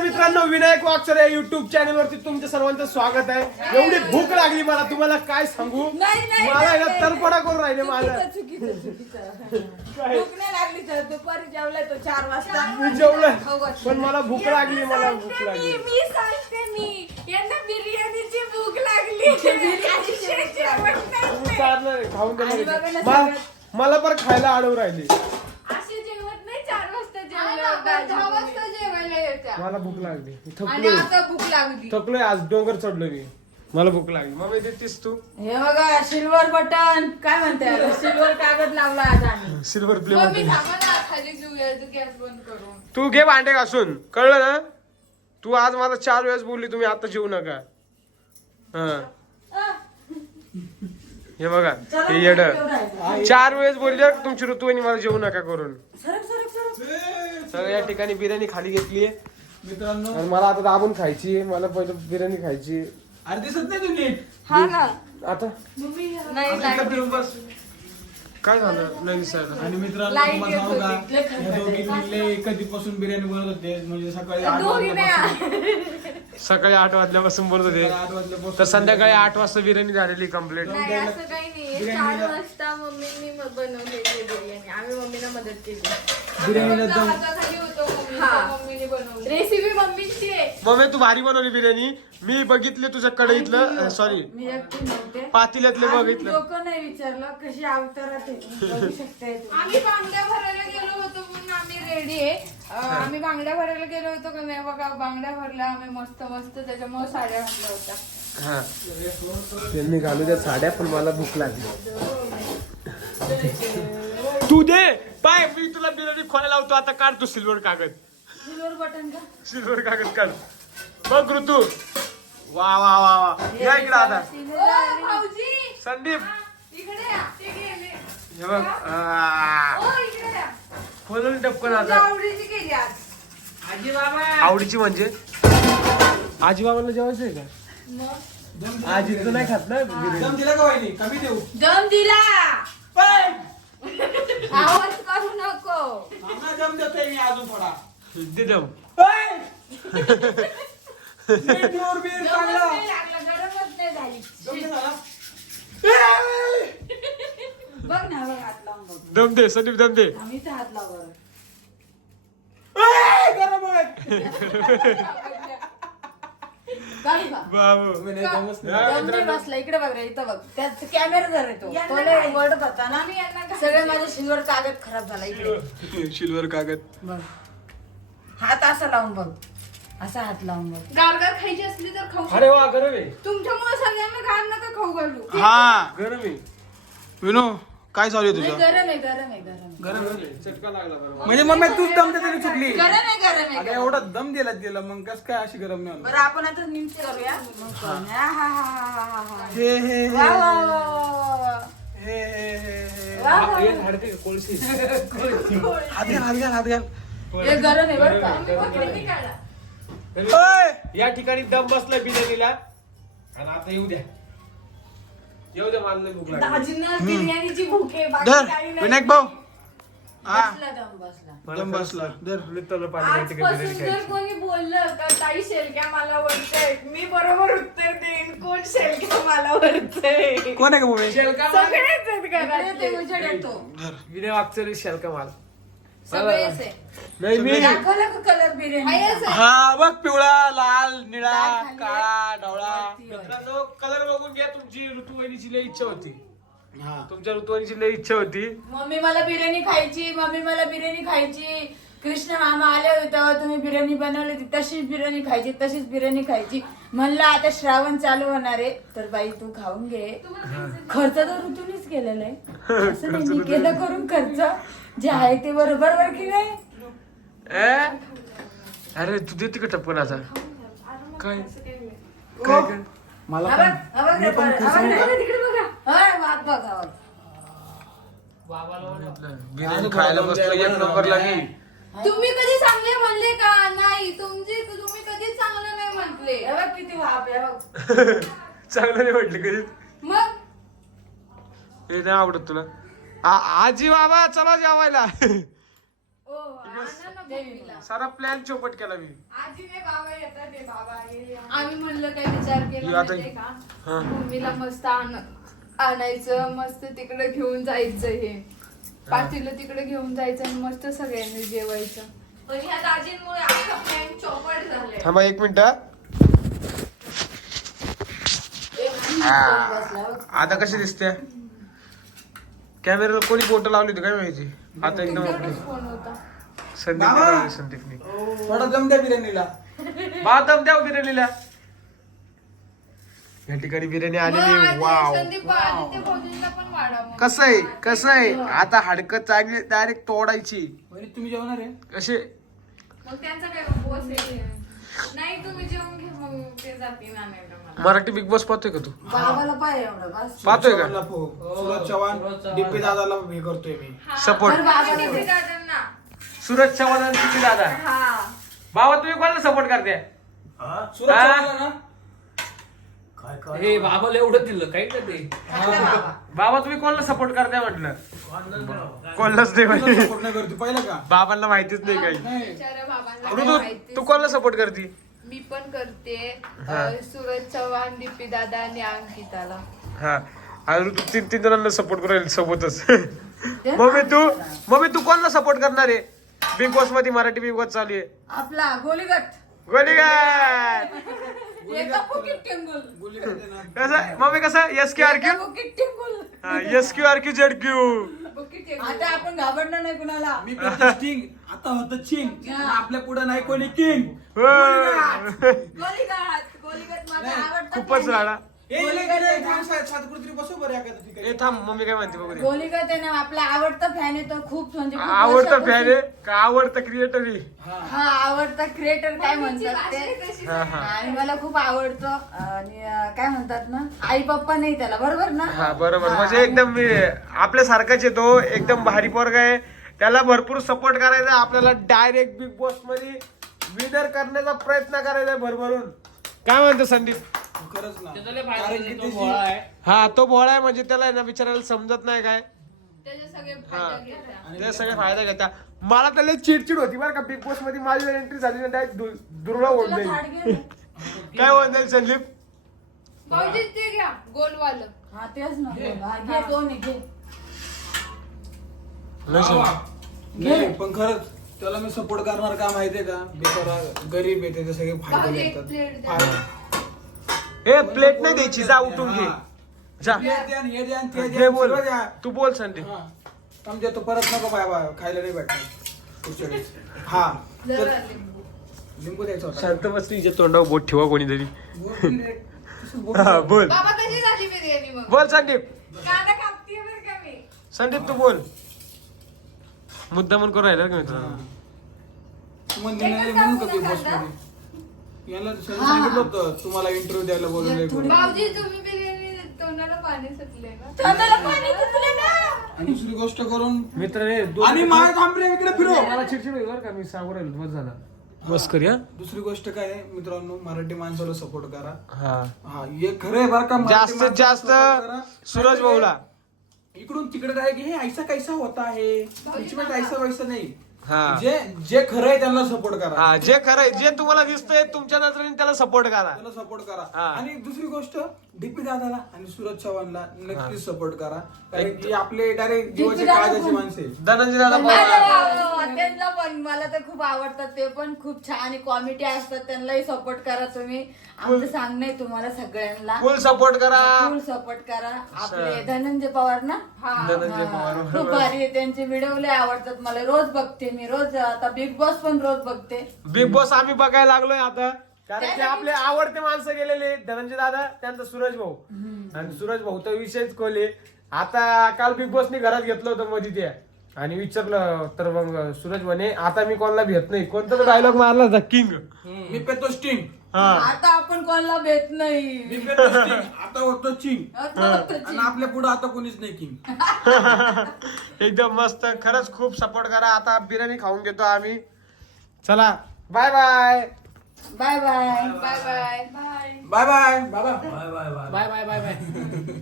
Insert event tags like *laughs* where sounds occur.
मित्रांनो विनायक वाकसर या YouTube channel वरती तुमच्या सर्वांचं स्वागत आहे. एवढी भूक लागली मला तुम्हाला काय सांगू? नाही नाही मला नाही, तरपडा करून राहिले माझं. चुकीचं, चुकीचं, चुकीचं. भूक नाही लागली तर दुपारी जेवलाय तो चार वाजता. मी जेवलोय खाऊ घातलं. पण मला भूक लागली मला भूक लागली. मी सांगते मी. यांना बिर्याणीची भूक लागली. *laughs* नाही. खाऊन आणि मला. बघा ना मला- सगळ्यात- मला पण खायला अडव राहिली असे जेवत नाही चार वाजता जेवल्यावर दहा वाजता जेवायला येत्या. मला भूक लागली. मी आणि थकलोय आता भूक लागली. थकलोय आज डोंगर चढलोय मी. मला भूक लागली. मग देतीस तू. हे बघा सिल्वर बटन काय म्हणते? सिल्वर कागद लावला आज आम्ही. सिल्वर प्ले मम्मी थांबा ना खाली घेऊया तू गॅस बंद करून. तू घे भांडे घासून. कळलं ना? तू आज मला चार वेळेस बोलली तुम्ही आता जेवू नका. हा. हे बघा हे येड. चार वेळेस बोलले तुमची ऋतुवानी मला जेवू नका करून. सरक सरक सरक. तर या ठिकाणी बिर्याणी खाली घेतली मित्रांनो. आणि मला आता दाबून खायची. मला पहिलं बिर्याणी खायची. अरे दिसत नाही तुम्ही हा ना. आता? नाही बस. काय झालं? नाही दिसायला. आणि मित्रांनो Light तुम्हाला येत सांगू का? होती. लय खरं या दोघी लय कधीपासून बिर्याणी बनवत होते? म्हणजे सकाळी आठ दोघी वाजल्यापासून. सकाळी आठ वाजल्यापासून बोलत होते. सकाळी आठ वाजल्यापासून. तर संध्याकाळी आठ वाजता बिर्याणी झालेली कंप्लीट नाही असं काही नाहीये बिर्याणीला- चार वाजता मम्मीनी म- बनवलेली बिर्याणी. आम्ही मम्मीला मदत केली. बिर्याणीला हाताखाली होतो हा. मम्मीने बनवली. रेसिपी मम्मीची आहे. मम्मी तू भारी बनवली बिर्याणी. मी बघितले तुझ्या कढईतलं. सॉरी मी एकटी नव्हते. पातील्यातले आम्ही बघितलं. लोकं नाही विचारलं कशी अवतारात आहे. बघू शकताय तुम्ही. आम्ही बांगड्या भरायला गेलो होतो म्हणून आम्ही रेडी आहे. अं, आम्ही बांगड्या भरायला गेलो होतो का नाही बघा बांगड्या भरल्या आम्ही मस्त मस्त त्याच्यामुळे साड्या घातल्या होत्या. हा. त्यांनी घालू द्या साड्या पण मला भूक लागली. तू दे. पाय मी तुला बिर्याणी खोला लावतो. आता काढ तू सिल्वर कागद. सिल्वर बटन का? सिल्वर कागद काढ. बघ ऋतू. वा वा वा वा. या इकडे आता. संदीप. इकडे या. ते गेले हे बघ. आ, ओ इकडे या. खोलून टपकन आता. आवडीची आज. म्हणजे? आजी बाबांना जेवायचं आहे का? आजीचं नाही खात ना बिर्याणी? दम दिला का वाहिनी कमी देऊ दम दिला आवाज करू नको. आम्हाला दम देतोय मी अजून थोडा. दे दम. *laughs* बीर चांगला नाही लागला गरमच नाही झाली. दम दे झाला. बघ ना बघ हात लावून बघ. दम दे संदीप दम दे. आम्ही तर हात लाव. बरं. ए, गरम आहे. बाबू. बसला इकडे बघ रे इथं बघ. त्यात कॅमेरा जर येतो तो. लय वडत होता ना. आम्ही यांना काय- सगळे माझे सिल्वर कागद खराब झाला इकडे. सिल्वर *laughs* कागद. बघ. हात असा लावून बघ. असा हात लावून बघ. गारगार खायची असली तर खाऊ अरे वा गरम आहे. तुमच्यामुळे सगळ्यांना गार नका खाऊ घालू. हा. गरम आहे. विनो. काय चालू आहे नाही, तुझं गरम आहे गरम आहे गरम आहे. गरम आहे? चटका लागला बरं म्हणजे मम्मी तूच दम चुकली गरम आहे गरम आहे अरे. एवढा दम दिला दिला मग कस काय अशी गरम नाही बरं आपण आता निमचे करूया मग. हा, हा, हा, हा, हा, हा. हे हे वा, वा, वा, वा, वा. हे हे हे हे वा, वा, हे वा. झाडते का कोळशी हात घाल हात घाल हात घाल हे गरम आहे बरं का किती काढा ओय! या ठिकाणी दम बसला बिर्याणीला आणि आता येऊ द्या येऊ द्या मला लय भूक लागली. दाजींना बिर्याणीची भूक आहे बाकी धर काही नाही. विनायक भाऊ. हा. बसला दम बसला. दम. धर. पाणी जर. कोणी बोललं का ताई शेलक्या मला वरतय मी बरोबर उत्तर देईन. कोण शेलक्या मला वरतय कोण आहे का भूमी. सगळेच आहेत इकडे घरातले. ते उजेड येतो विनय वागचोरे शेलका माल. सगळेच आहे. नाही मी दाखवलं का कलर बिर्याणी. हा बघ पिवळा लाल निळा काळा. ऋतुवाहिनीची लय इच्छा होती. हा. तुमच्या ऋतुवाहिनीची लय इच्छा होती. मम्मी मला बिर्याणी खायची मम्मी मला बिर्याणी खायची. कृष्ण मामा आले होते तेव्हा तुम्ही बिर्याणी बनवली होती तशीच बिर्याणी खायची तशीच बिर्याणी खायची. म्हणलं आता श्रावण चालू होणार आहे. तर बाई तू खाऊन घे. खर्च तर ऋतूनच केलेला आहे. असं नाही मी केलं करून खर्च. जे आहे ते बरोबर बर की नाही? ए? अरे तू देते का टप्पन आता. काय? काय काय? मला पण मी रे पण खुश हा बघ होऊन रे, का- तिकडे बघा. हा, वाघ बघ, हा बघ. बिर्याणी खायला बसलो एक नंबर लागी तुम्ही कधी चांगले म्हणले का? नाही तुमची तुम्ही कधीच चांगलं नाही म्हटले. किती वाप आहे, हे बघ. *laughs* चांगलं नाही म्हटलं कधी. मग? हे नाही आवडत तुला. आ- आजी बाबा चला जेवायला. *laughs* सारा प्लॅन चौपट केला मी. आजीने बाबा येतात ते बाबा आलेले. आम्ही म्हणलं काय विचार ही केला आता- माहितीये हा. का मम्मीला मस्त आण आणायचं मस्त तिकडे घेऊन जायचं हे. पाटीला तिकडे घेऊन जायचं आणि मस्त सगळ्यांनी जेवायचं. पण ह्या दाजींमुळे अख्खा प्लॅन चौपट झालाय. थांबा एक मिनिट हा. आता कशी दिसते? कॅमेऱ्याला कोणी बोट लावली होती काय माहिती? आता एकदम आपली! लावली संदीपने थोडा दम द्या बिर्याणीला. बादम द्या बिर्याणीला. या ठिकाणी बिर्याणी आलेली वाव संदीप. कसं आहे? कसं आहे? आता हाडकं चांगली डायरेक्ट तोडायची. तुम्ही जेवणार आहे? कसे? मग त्यांचा काय आहे. नाही तुम्ही जेवून घे मग ते जातील आणायला मला मराठी बिग बॉस पाहतोय का तू? बाबाला पाय एवढं बस. पाहतोय का? चव्हाणला फो- सुरज चव्हाण डीपी दादाला हे करतोय मी. Support. दादांना. सूरज चव्हाण आणि किती दादा. हा. बाबा तुम्ही कोणाला सपोर्ट करते सुरज हा? चव्हाणला ना? हे बाबाला एवढं दिलं काय का ते. बाबा. तुम्ही कोणाला सपोर्ट करताय म्हटलं? कोणालाच नाही माहिती. सपोर्ट नाही करते पाहिलं का? बाबांना माहितीच नाही काही. ऋतू. तू कोणाला सपोर्ट करती? मी पण करते. हा. अं, सूरज चव्हाण दीपी दादा आणि अंकिताला. हा. आणि तू तीन तीन जणांना सपोर्ट करेल सोबतच. मम्मी तू मम्मी तू कोणाला सपोर्ट करणार आहे? बिग बॉसमध्ये मराठी बिग बॉस चालू आहे. आपला गोलीगट. कसं? मम्मी कसं? S Q R Q S Q R Q Z Q आता आपण घाबरणार नाही कुणाला. मी आता होतं चिंग आपल्या पुढे नाही कोणी किंग गोलीगट गोलीगट माझा नाही, आवडता खूपच. राडा. ए, थांब, मम्मी काय म्हणते बघू दे. गोलीगट आहे ना आपला आवडता फॅन आहे तो खूप म्हणजे खूप आवडता फॅन वर्षापासून- आहे का आवडता क्रिएटर आहे? हा. हा आवडता क्रिएटर काय म्हणतात ते? हा हा. आणि मला खूप आवडतो आणि अं, काय म्हणतात ना आई पप्पा नाही त्याला बरोबर ना? हा बरोबर. म्हणजे एकदम आपल्या सारखाच येतो एकदम भारी पोरगा आहे. त्याला भरपूर सपोर्ट करायचा आपल्याला डायरेक्ट बिग बॉसमध्ये विनर करण्याचा प्रयत्न करायचा भरभरून. काय म्हणतो संदीप? खरंच ना. त्याचा लय कारण फायदा की तो त्याची- भोळा आहे. हा तो भोळा आहे म्हणजे त्याला आहे ना बिचारायला समजत नाही काय. त्याचे सगळे फायदा घेतात. आणि ते सगळे फायदा घेता. मला त्याला चिडचिड होती बरं का बिग बॉसमध्ये माझी एंट्री झाली ना डायरेक्ट दुर्लभ होऊन तुला जाईल झाड घे. *laughs* काय होऊन जाईल संदीप? भाऊजी ते घ्या गोलवालं. हा तेच ना हा, घे नाही पण खरंच त्याला मी सपोर्ट करणार का माहितीये का? बिचारा गरीब आहे त्याचे सगळे फायदे भाऊजी एक घेतात. प्लेट द्या. फायदे. ए प्लेट नाही द्यायची जा उठून घे. हा. जा. प्लेट द्या आणि हे द्या आणि ते द्या, घे बोल. सगळं द्या. तू बोल संदीप. हा. समजा तो परत नको बाय बाय. खायला नाही भेटणार. पुढच्या वेळेस. हा. तर जरा लिंबू. लिंबू द्यायचा होता. शांत बस तुझ्या तोंडावर बोट ठेवा कोणीतरी बोल रे. तसं बोल. हा, बोल. बाबा कशी झाली बिर्याणी मग? बोल संदीप. कांदा कापतीये बरं का मी? संदीप तू बोल. मुद्दा म्हणून करू राहिला का मित्रांनो म्हणून का मध्ये याला सगळं सांगितलं होतं तुम्हाला इंटरव्ह्यू द्यायला बोलवलंय थोडी- म्हणून. भाऊजी तुम्ही बिर्याणी तोंडाला पाणी सुटले का? तोंडाला पाणी सुटलं ना. आणि दुसरी गोष्ट करून मित्र आणि माझ्या थांबरे इकडे फिरो. मला चिडचिड होईल बरं का मी सांगू राहिलो बस झाला. बस कर या. दुसरी गोष्ट काय आहे मित्रांनो मराठी माणसाला सपोर्ट करा. हा. हा हे खरं आहे बरं का मराठी जास्तीत माणसाला जास्त support करा. सूरज भाऊला. इकडून तिकडे काय की हे ऐसा कैसा होता है अजिबात ऐसा वैसा नाही. हा. जे जे खरं आहे त्यांना सपोर्ट करा. हा जे खरंय जे तुम्हाला दिसतंय तुमच्या नजरेने त्याला सपोर्ट करा. त्याला सपोर्ट करा. हा. आणि दुसरी गोष्ट डीपी दादाला आणि सूरज चव्हाणला नक्कीच सपोर्ट करा. कारण की आपले डायरेक्ट जीवाचे दादा काळजाचे पण- माणसे धनंजय दादा. त्यांना पण मला तर खूप आवडतात ते पण खूप छान कॉमेडी असतात त्यांनाही सपोर्ट करा तुम्ही. आमचं सांगणं आहे तुम्हाला सगळ्यांना. फुल सपोर्ट करा. फुल सपोर्ट करा. आपले धनंजय पवार ना? धनंजय पवार हा, खूप भारी आहे त्यांचे व्हिडिओ लय आवडतात मला. रोज बघते मी. रोज आता बिग बॉस पण रोज बघते. बिग बॉस आम्ही बघायला लागलोय आता. कारण की आपले आवडते माणसं गेलेले धनंजय दादा त्यांचा सूरज भाऊ. आणि सूरज भाऊ तर विषयच खोले. आता काल बिग बॉसने घरात घेतलं होतं मध्ये ते. आणि विचारलं तर मग सूरज म्हणे आता मी कोणाला भेट नाही. कोणता डायलॉग मारला होता किंग. मी पेतो स्टिंग. हा. आता आपण कोणाला भेट नाही. मी पेतो स्टिंग. आता होतो चिंग. आता फक्त आणि आपल्या पुढे आता कोणीच नाही किंग. *laughs* एकदम मस्त. खरंच खूप सपोर्ट करा. आता बिर्याणी खाऊन घेतो आम्ही. चला. Bye bye bye bye bye bye bye bye bye बाबा बाय बाय बाय बाय